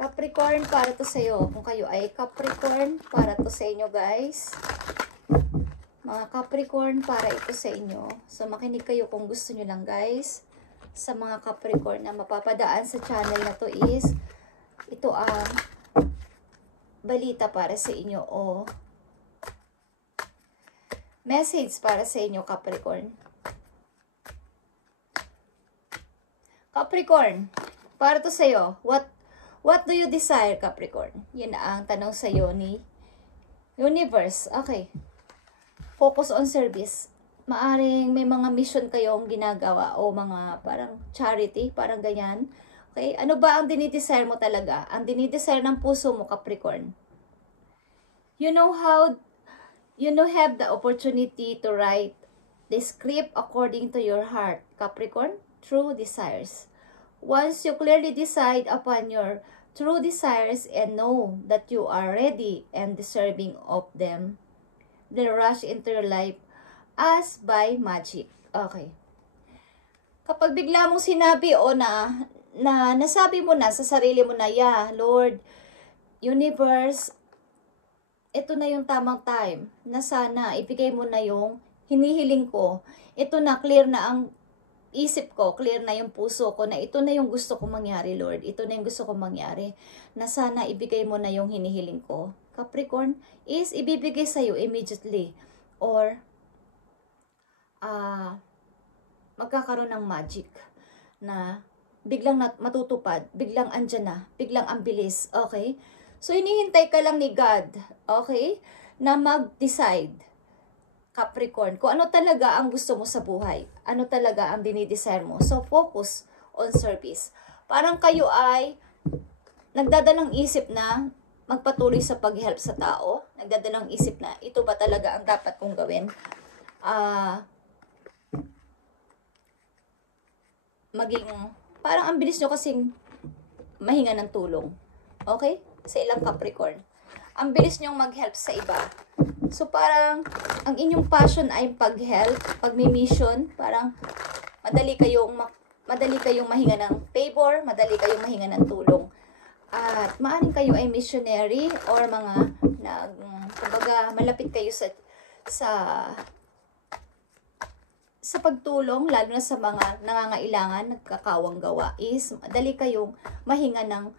Capricorn, para to sa'yo. Kung kayo ay Capricorn, para to sa inyo, guys. Mga Capricorn, para ito sa inyo. So, makinig kayo kung gusto nyo lang, guys. Sa mga Capricorn na mapapadaan sa channel na to is, ito ang balita para sa inyo o message para sa inyo, Capricorn. Capricorn, para to sa'yo. What do you desire, Capricorn? Yan ang tanong sa'yo ni Universe. Okay. Focus on service. Maaring may mga mission kayong ginagawa o mga parang charity, parang ganyan. Okay? Ano ba ang dinidesire mo talaga? Ang dinidesire ng puso mo, Capricorn. You have the opportunity to write the script according to your heart, Capricorn, true desires. Once you clearly decide upon your true desires and know that you are ready and deserving of them, they'll rush into your life as by magic. Okay. Kapag bigla mong sinabi o nasabi mo na sa sarili mo na, yeah, Lord, Universe, ito na yung tamang time na sana ibigay mo na yung hinihiling ko. Ito na, clear na ang isip ko, clear na yung puso ko na ito na yung gusto kong mangyari, Lord. Ito na yung gusto kong mangyari na sana ibigay mo na yung hinihiling ko. Capricorn, is ibibigay sa'yo immediately or magkakaroon ng magic na biglang matutupad, biglang andyan na, biglang ang bilis, okay? So, hinihintay ka lang ni God, okay, na mag-decide, Capricorn, kung ano talaga ang gusto mo sa buhay. Ano talaga ang dinidesire mo. So, focus on service. Parang kayo ay nagdadalang isip na magpatuloy sa pag-help sa tao. Nagdadalang isip na ito ba talaga ang dapat kong gawin. Parang ang bilis nyo kasing mahinga ng tulong. Okay? Sa ilang Capricorn. Ang bilis nyong mag-help sa iba. So, parang, ang inyong passion ay pag-help, pag-mission, parang, madali kayong mahinga ng favor, madali kayong mahinga ng tulong. At, maaring kayo ay missionary, or kumbaga, malapit kayo sa pagtulong, lalo na sa mga nangangailangan, nagkakawang gawa, is, madali kayong mahinga ng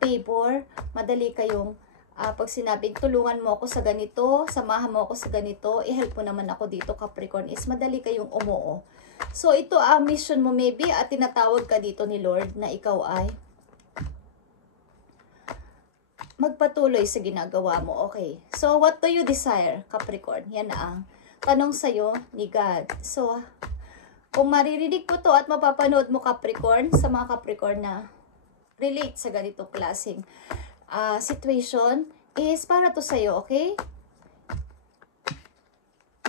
favor, madali kayong pag sinabing tulungan mo ako sa ganito, samahan mo ako sa ganito, i-help mo naman ako dito, Capricorn, is madali kayong umuo. So, ito ang mission mo maybe at tinatawag ka dito ni Lord na ikaw ay magpatuloy sa ginagawa mo. Okay. So, what do you desire, Capricorn? Yan na ang tanong sa'yo ni God. So, kung maririnig mo to at mapapanood mo, Capricorn, sa mga Capricorn na relate sa ganitong klaseng situation, is para to sa'yo, okay?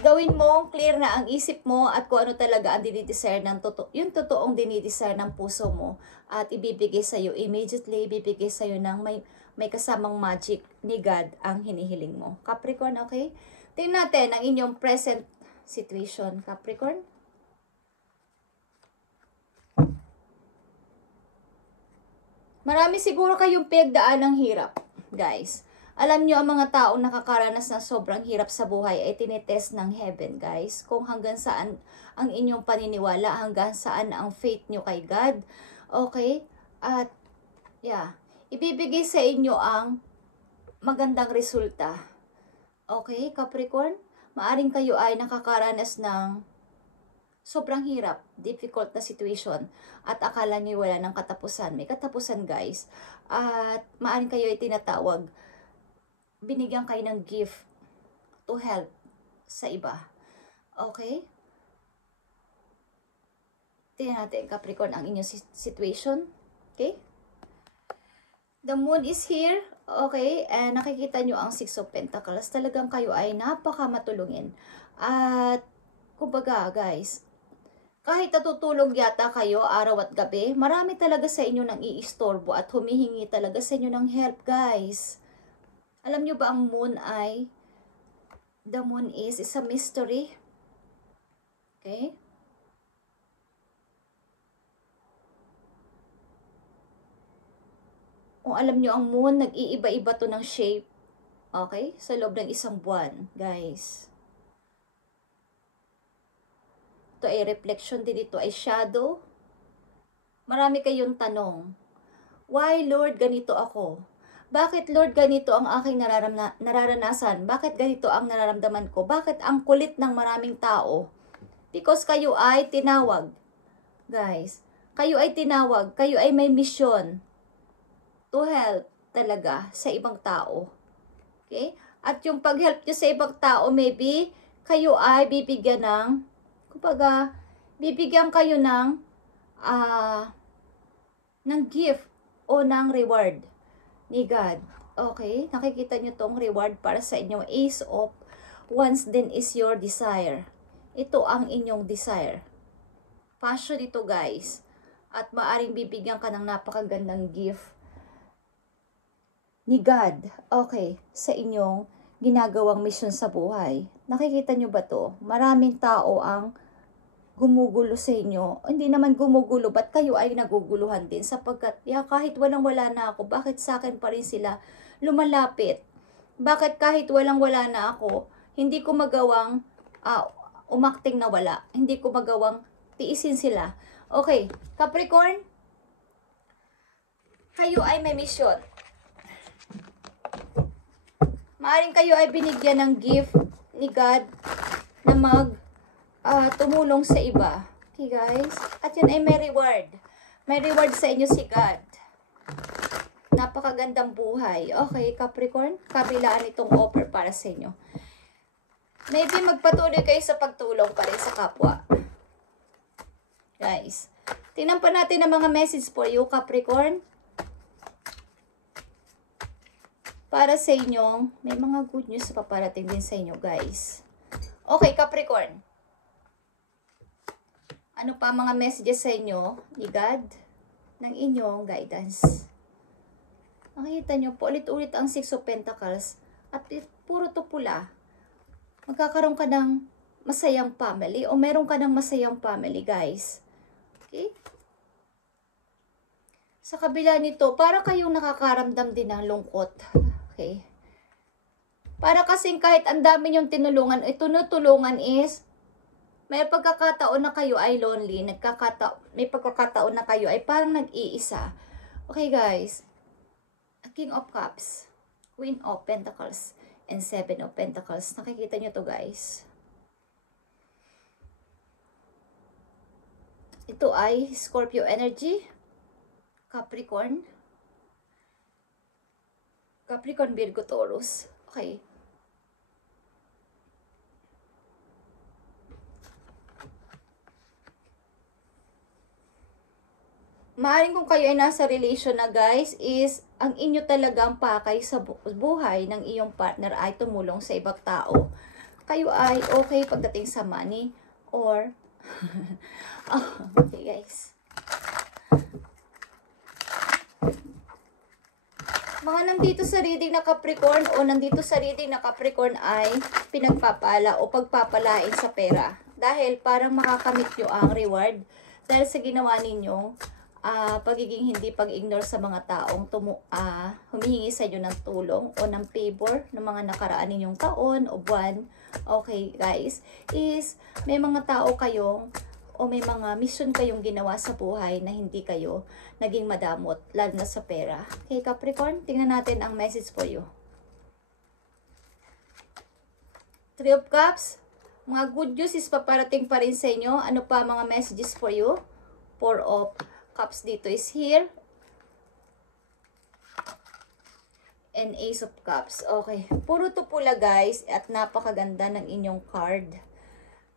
Gawin mo, clear na ang isip mo at kung ano talaga ang dinidesire ng yung totoong dinidesire ng puso mo at ibibigay sa'yo immediately, ibibigay sa'yo ng may kasamang magic ni God ang hinihiling mo. Capricorn, okay? Tingnan natin ang inyong present situation, Capricorn. Marami siguro kayong pinagdaan ng hirap, guys. Alam nyo, ang mga taong nakakaranas ng sobrang hirap sa buhay ay tinitest ng heaven, guys. Kung hanggang saan ang inyong paniniwala, hanggang saan ang faith nyo kay God. Okay? At, yeah, ibibigay sa inyo ang magandang resulta. Okay, Capricorn? Maaring kayo ay nakakaranas ng sobrang hirap, difficult na situation, at akala nyo wala ng katapusan. May katapusan, guys. At maaring kayo ay tinatawag, binigyan kayo ng gift to help sa iba. Okay? Tingnan natin, Capricorn, ang inyong situation. Okay? The moon is here. Okay? And nakikita nyo ang 6 of Pentacles. Talagang kayo ay napaka-matulungin. At, kumbaga, guys, kahit natutulog yata kayo araw at gabi, marami talaga sa inyo nang iistorbo at humihingi talaga sa inyo ng help, guys. Alam nyo ba ang moon ay, the moon is a mystery. Okay? Kung alam nyo, ang moon, nag-iiba-iba to ng shape. Okay? Sa loob ng isang buwan, guys. Ito ay reflection din, ito ay shadow. Marami kayong tanong. Why, Lord, ganito ako? Bakit, Lord, ganito ang aking nararanasan? Bakit ganito ang nararamdaman ko? Bakit ang kulit ng maraming tao? Because kayo ay tinawag. Guys, kayo ay tinawag. Kayo ay may mission to help talaga sa ibang tao. Okay? At yung pag-help nyo sa ibang tao, maybe, kayo ay bibigyan ng, kumbaga, bibigyan kayo ng gift o ng reward ni God. Okay? Nakikita nyo tong reward para sa inyong Ace of Wands din is your desire. Ito ang inyong desire. Passion ito, guys. At maaring bibigyan ka ng napakagandang gift ni God, okay, sa inyong ginagawang mission sa buhay. Nakikita nyo ba to? Maraming tao ang gumugulo sa inyo. Hindi naman gumugulo, ba't kayo ay naguguluhan din? Sapagkat, kahit walang-wala na ako, bakit sa akin pa rin sila lumalapit? Bakit kahit walang-wala na ako, hindi ko magawang umakting na wala? Hindi ko magawang tiisin sila. Okay, Capricorn, kayo ay may mission. Maaring kayo ay binigyan ng gift ni God na tumulong sa iba. Okay, guys? At yun ay may reward. May reward sa inyo si God. Napakagandang buhay. Okay, Capricorn, kabilaan itong offer para sa inyo. Maybe magpatuloy kayo sa pagtulong pa rin sa kapwa. Guys, tingnan pa natin ang mga message for you, Capricorn. Para sa inyo, may mga good news na paparating din sa inyo, guys. Okay, Capricorn. Ano pa mga messages sa inyo ni God ng inyong guidance? Makikita nyo, paulit-ulit ang Six of Pentacles at puro to pula. Magkakaroon ka ng masayang family o meron ka ng masayang family, guys. Okay? Sa kabila nito, para kayong nakakaramdam din ng lungkot. Okay? Para kasing kahit ang dami niyong tinulungan, tinutulungan is, may pagkakataon na kayo ay lonely, may pagkakataon na kayo ay parang nag-iisa. Okay, guys? King of Cups, Queen of Pentacles, and Seven of Pentacles. Nakikita niyo to, guys. Ito ay Scorpio energy, Capricorn, Virgo, Taurus. Okay. Maaring kung kayo ay nasa relation na, guys, is ang inyo talagang pakay sa buhay ng iyong partner ay tumulong sa ibang tao. Kayo ay okay pagdating sa money or okay, guys. Mga nandito sa reading na Capricorn o nandito sa reading na Capricorn ay pinagpapala o pagpapalain sa pera. Dahil parang makakamit nyo ang reward dahil sa ginawa ninyong pagiging hindi pag-ignore sa mga taong humihingi sa inyo ng tulong o ng favor ng mga nakaraan ninyong taon o buwan. Okay, guys, is may mga tao kayong o may mga mission kayong ginawa sa buhay na hindi kayo naging madamot, lalo na sa pera. Okay, Capricorn, tingnan natin ang message for you. Three of Cups, mga good news is paparating pa rin sa inyo. Ano pa mga messages for you? Four of Cups dito is here. And Ace of Cups. Okay, puro to pula, guys, at napakaganda ng inyong card,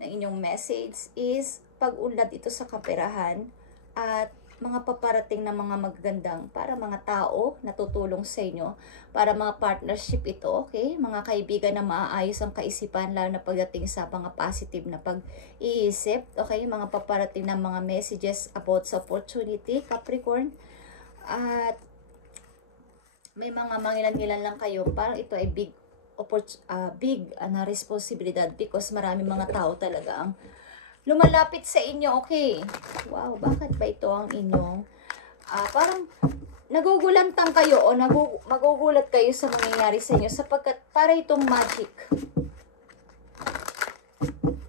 ng inyong message is pag-unlad ito sa kaperahan at mga paparating na mga magagandang para mga tao na tutulong sa inyo, para mga partnership ito, okay? Mga kaibigan na maaayos ang kaisipan, lalo na pagdating sa mga positive na pag-iisip, okay? Mga paparating na mga messages about sa opportunity, Capricorn. At may mga mangilan-ngilan lang kayo, parang ito ay big na responsibilidad because marami mga tao talaga ang lumalapit sa inyo, okay? Wow, bakit ba ito ang inyong parang nagugulantang kayo o magugulat kayo sa mangyayari sa inyo sapagkat para itong magic.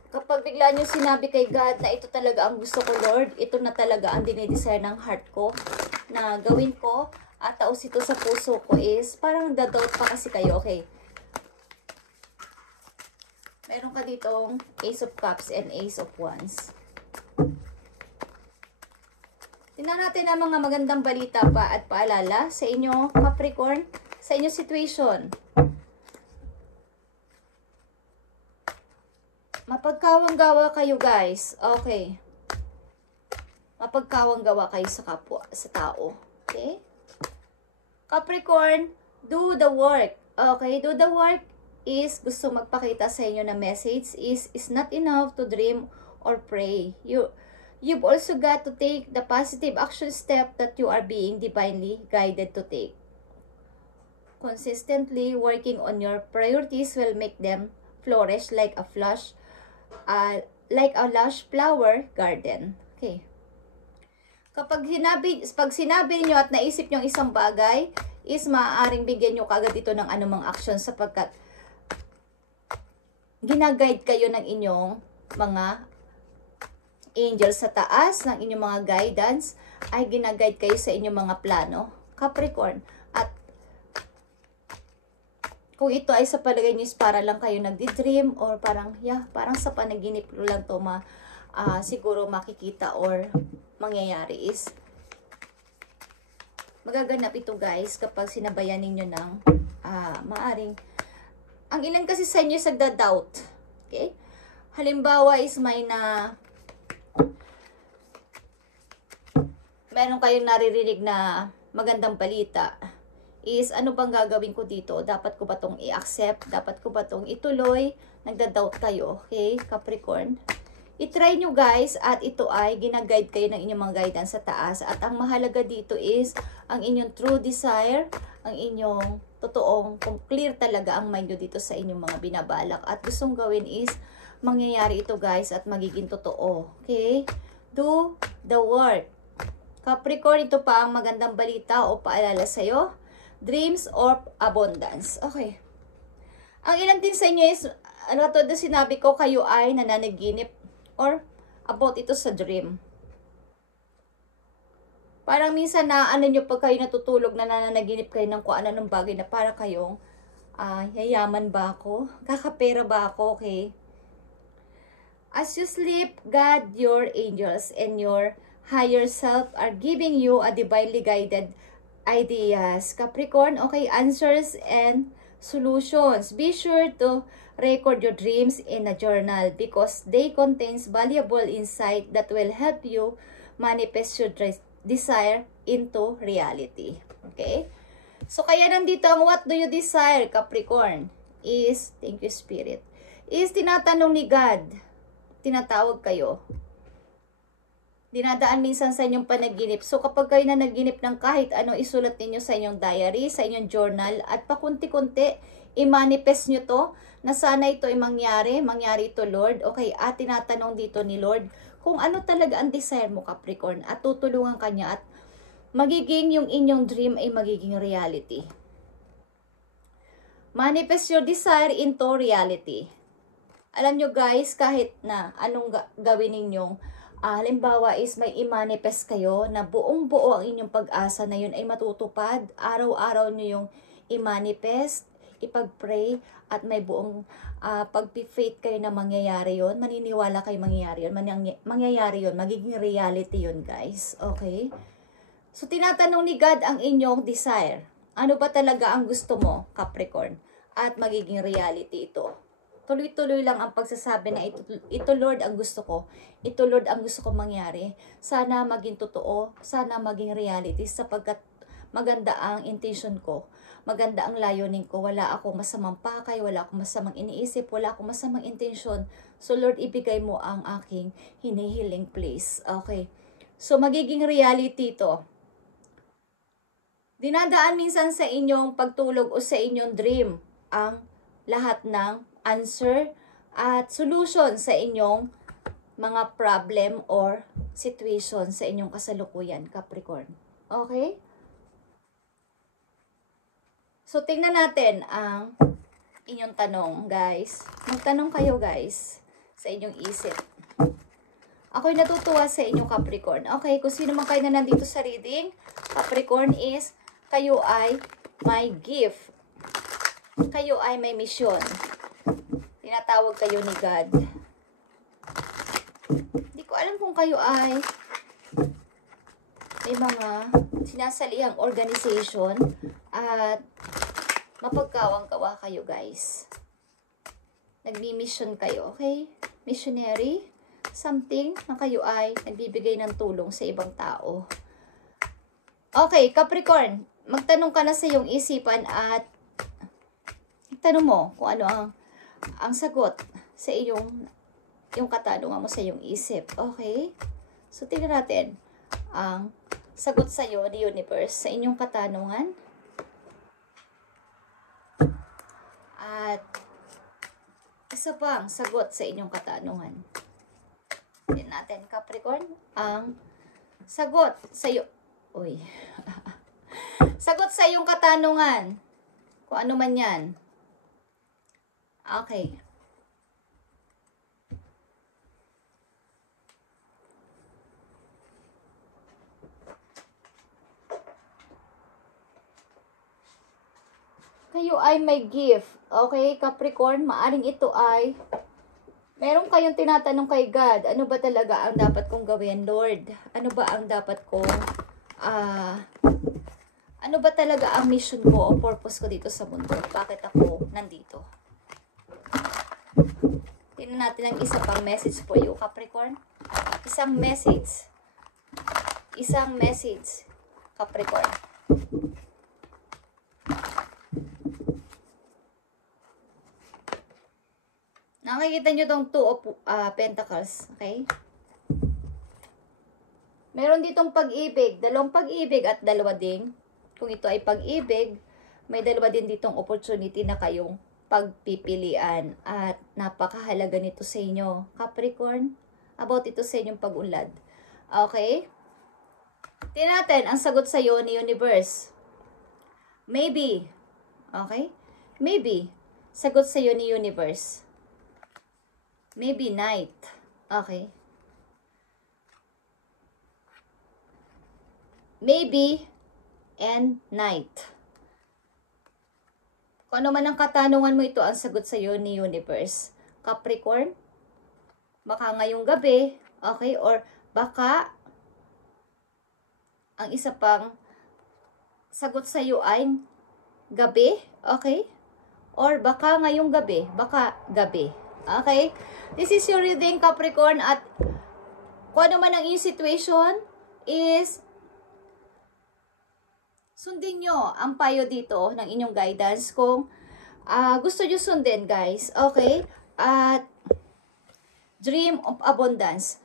Kapag bigla nyo sinabi kay God na ito talaga ang gusto ko, Lord, ito na talaga ang dinidesire ng heart ko na gawin ko at taos ito sa puso ko, is parang dadoubt pa kasi kayo, okay? Meron ka ditong Ace of Cups and Ace of Wands. Tingnan natin ang mga magandang balita pa at paalala sa inyo, Capricorn, sa inyong situation. Mapagkawang-gawa kayo, guys. Okay. Mapagkawang-gawa kayo sa kapwa, sa tao. Okay? Capricorn, do the work. Okay? Do the work is gusto magpakita sa inyo na message is not enough to dream or pray. You've also got to take the positive action step that you are being divinely guided to take. Consistently working on your priorities will make them flourish like a lush flower garden. Okay. Pag sinabi niyo at naisip niyo isang bagay, is maaaring bigyan niyo kagad ito ng anumang action sapagkat ginaguide kayo ng inyong mga angels sa taas, ng inyong mga guidance, ay ginaguide kayo sa inyong mga plano, Capricorn. At kung ito ay sa palagay niyo para lang kayo nagdi-dream or parang, parang sa panaginip lang to siguro makikita or mangyayari, is magaganap ito, guys, kapag sinabayan ninyo ng maaring ang ilan kasi sa inyo sagda-doubt. Okay? Halimbawa is meron kayong naririnig na magandang balita. Is ano bang gagawin ko dito? Dapat ko ba itong i-accept? Dapat ko ba itong ituloy? Nagda-doubt kayo. Okay, Capricorn? I-try nyo, guys, at ito ay ginaguide kayo ng inyong mga guidance sa taas. At ang mahalaga dito is ang inyong true desire, ang inyong totoong, kung clear talaga ang mind nyo dito sa inyong mga binabalak. At gustong gawin is mangyayari ito, guys, at magiging totoo. Okay? Do the work. Capricorn, ito pa ang magandang balita o paalala sa'yo. Dreams of abundance. Okay. Ang ilan din sa inyo is, to na sinabi ko, kayo ay nananaginip or about ito sa dream. Parang minsan na nyo pag kayo natutulog, nananaginip kayo ng kung ano ng bagay na para kayong, yayaman ba ako? Kakapera ba ako? Okay. As you sleep, God, your angels, and your higher self are giving you a divinely guided ideas, Capricorn. Okay, answers and solutions. Be sure to record your dreams in a journal because they contains valuable insight that will help you manifest your desire into reality. Okay? So, kaya nandito ang what do you desire, Capricorn? Is, thank you, Spirit, is tinatanong ni God. Tinatawag kayo. Dinadaan minsan sa inyong panaginip. So, kapag kayo na naginip ng kahit ano, isulat ninyo sa inyong diary, sa inyong journal, at pakunti-kunti, i-manifest nyo to, na sana ito ay mangyari ito, Lord. Okay, at tinatanong dito ni Lord, kung ano talaga ang desire mo, Capricorn, at tutulungan kanya at magiging yung inyong dream ay magiging reality. Manifest your desire into reality. Alam nyo, guys, kahit na anong gawin ninyong, halimbawa is may i-manifest kayo na buong-buo ang inyong pag-asa na yun ay matutupad. Araw-araw nyo yung i-manifest, ipag-pray, at may buong pag-faith kayo na mangyayari yun. Maniniwala kayo mangyayari yun. Mangyayari yun. Magiging reality yun, guys. Okay? So, tinatanong ni God ang inyong desire. Ano ba talaga ang gusto mo, Capricorn? At magiging reality ito. Tuloy-tuloy lang ang pagsasabi na ito Lord ang gusto ko. Ito Lord ang gusto ko mangyari. Sana maging totoo. Sana maging reality sapagkat maganda ang intention ko. Maganda ang layunin ko. Wala akong masamang pakay. Wala akong masamang iniisip. Wala akong masamang intention. So Lord, ibigay mo ang aking hinihiling place. Okay. So magiging reality ito. Dinadaan minsan sa inyong pagtulog o sa inyong dream ang lahat ng answer at solution sa inyong mga problem or situation sa inyong kasalukuyan, Capricorn. Okay? So, tingnan natin ang inyong tanong, guys. Magtanong kayo, guys, sa inyong isip. Ako'y natutuwa sa inyong Capricorn. Okay, kung sino man kayo na nandito sa reading, Capricorn is, kayo ay may gift. Kayo ay may mission. Tinatawag kayo ni God. Hindi ko alam kung kayo ay may mga sinasalihang organization at mapagkawang-kawa kayo, guys. Nagmi-mission kayo, okay? Missionary, something na kayo ay nagbibigay ng tulong sa ibang tao. Okay, Capricorn, magtanong ka na sa iyong isipan at tanong mo kung ano ang sagot sa yung katanungan mo sa iyong isip. Okay? So, tingnan natin ang sagot sa iyo ni Universe sa inyong katanungan. At isa pang sagot sa inyong katanungan. Tingnan natin, Capricorn, ang sagot sa iyo. Uy. Sagot sa iyong katanungan. Kung ano man yan. Okay. Kayo ay may gift. Okay, Capricorn, maaring ito ay meron kayong tinatanong kay God, ano ba talaga ang dapat kong gawin, Lord? Ano ba ang dapat kong ano ba talaga ang mission ko o purpose ko dito sa mundo? Bakit ako nandito? Tingnan natin ang isa pang message for you, Capricorn. Isang message. Isang message, Capricorn. Nakikita nyo tong Two of Pentacles, okay? Meron ditong pag-ibig, dalawang pag-ibig at dalawa ding, kung ito ay pag-ibig, may dalawa din ditong opportunity na kayong pagpipilian at napakahalaga nito sa inyo, Capricorn, about ito sa inyong pag-unlad. Okay? Tingnan natin ang sagot sa iyo ni Universe. Maybe. Okay? Maybe. Sagot sa iyo ni Universe. Maybe night. Okay. Maybe and night. Kung ano man ang katanungan mo, ito ang sagot sa iyo ni Universe. Capricorn, baka ngayong gabi, okay, or baka ang isa pang sagot sa iyo ay gabi, okay? Or baka ngayong gabi, baka gabi. Okay? This is your reading, Capricorn, at kung ano man ang iyong situation is sundin nyo ang payo dito ng inyong guidance kung gusto nyo sundin, guys. Okay? At dream of abundance.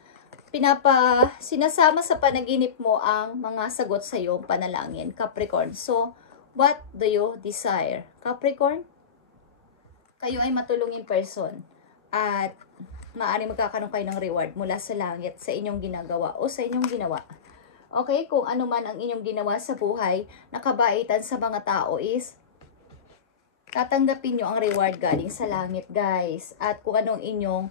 Sinasama sa panaginip mo ang mga sagot sa iyong panalangin, Capricorn. So, what do you desire? Capricorn, kayo ay matulungin person. At maaaring magkakaroon kayo ng reward mula sa langit sa inyong ginagawa o sa inyong ginawa. Okay? Kung ano man ang inyong ginawa sa buhay, nakabaitan sa mga tao is tatanggapin nyo ang reward galing sa langit, guys. At kung anong inyong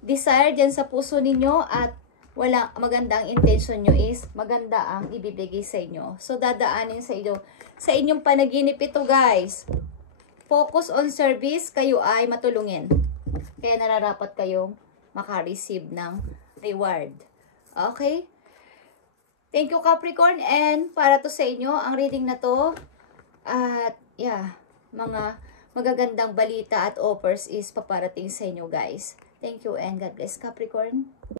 desire dyan sa puso ninyo at walang magandang intention nyo is maganda ang ibibigay sa inyo. So, dadaanin sa inyong panaginip ito, guys. Focus on service, kayo ay matulungin. Kaya nararapat kayong makareceive ng reward. Okay? Thank you, Capricorn. And para to sa inyo, ang reading na to. At yeah, mga magagandang balita at offers is paparating sa inyo, guys. Thank you and God bless, Capricorn.